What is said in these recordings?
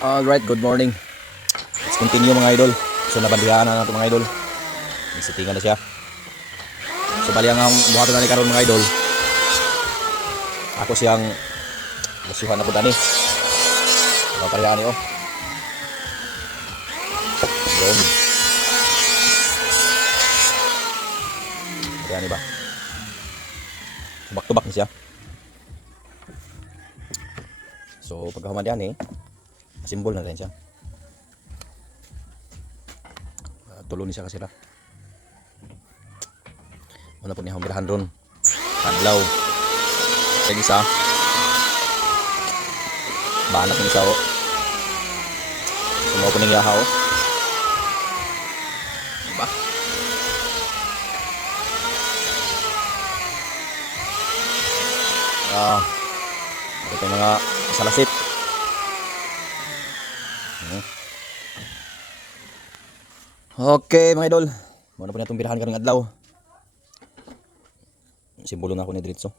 Alright, good morning. Let's continue mga idol. So nabandihan na natin mga idol. Isitingan na siya. So bali ang buhaton na ni karon mga idol. Ako siyang masuhan na po tani. Naparihan niyo. Yun. Naparihan niyo ba? Back to back niya siya. So pagkahuman yan simbol na rin siya. Tulo ni siya kasi ra. Wala po niya humirahan ron. Kadlaw. Kaya isa. Banat ni isa o. Sumaw po ng yaha o. Diba? Ito yung mga salasit. Okay mga idol, muna po na itong birahan karong adlaw. Simbolo na ako ni Dritso.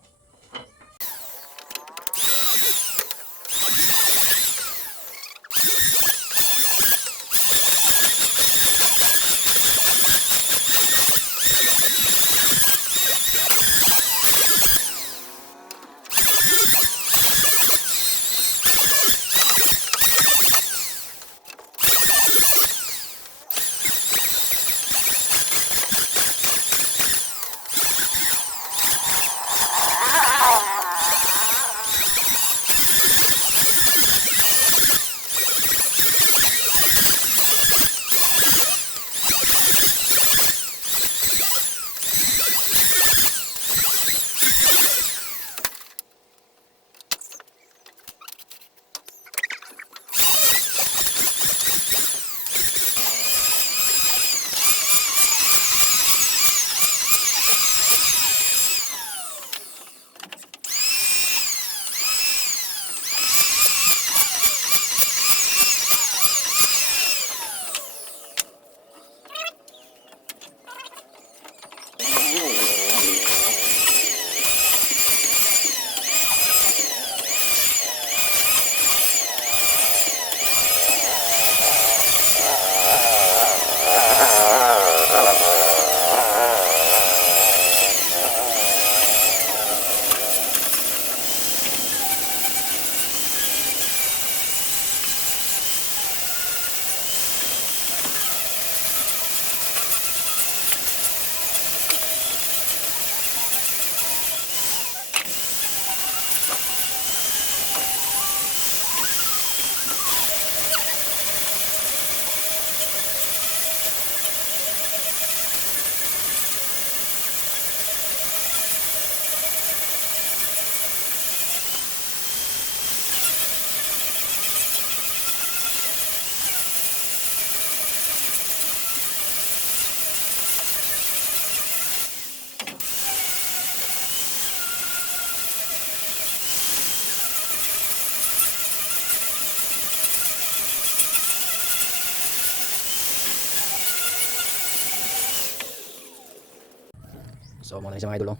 So muna siya mga idol.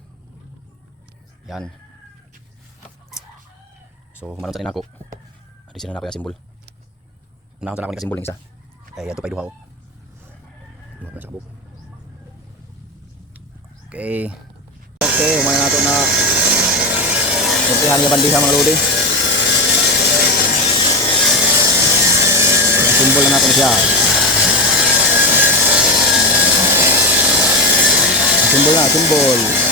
Yan. So humanon sa rin ako. Addition na ako yung simbol. Unahan sa ako yung simbol ng isa. Kaya ito pa iduha o. Duha na sa kabuk. Okay. Okay, humanon nato na umpihan niya bandiha mga lodi. Simbol na natin siya. Simbol na, simbol.